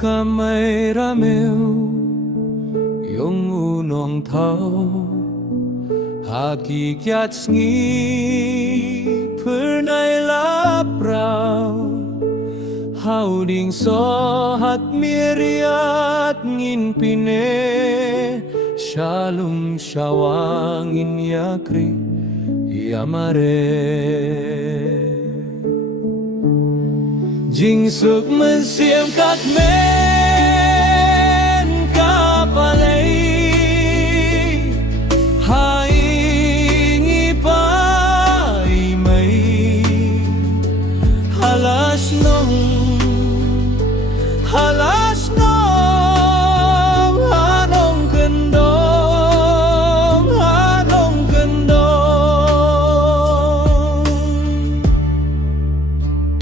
kamay rameu yung unong tao hakikyat sngi pynheh lapraw hauding so hat miriat ngin pynheh shalom shawangin yakri yamare jing suk men xiêm các men kaba hai nghi pa imei halas nong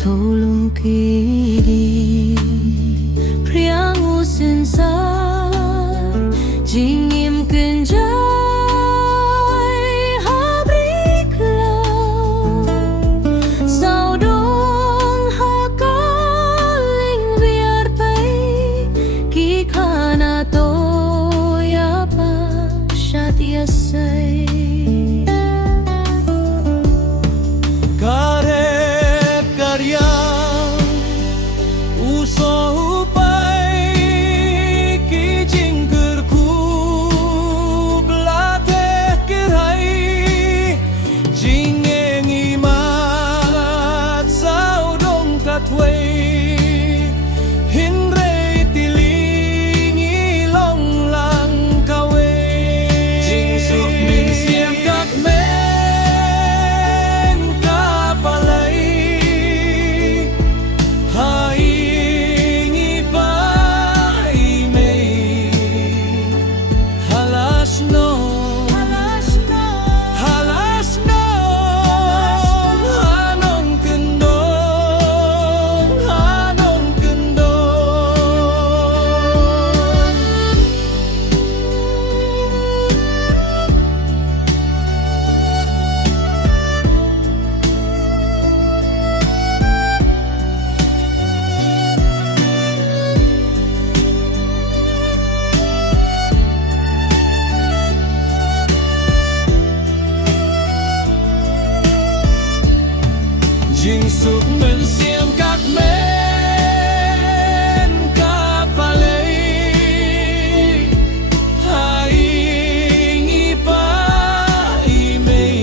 Tolong kiri priang usin sar jingim kenjai habriklau sao dong hakaling biar pai ki khana to ya pa shat yasai jing suk men xiêm các men kaba hai nghi pa imei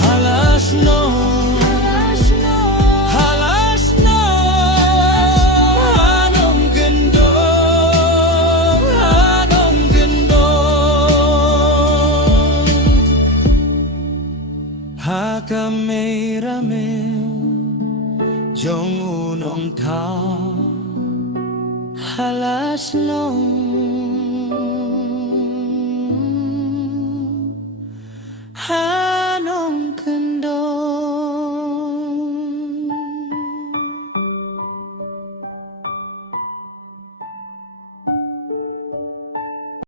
halas nong kamay rameu jong unong tao halas nong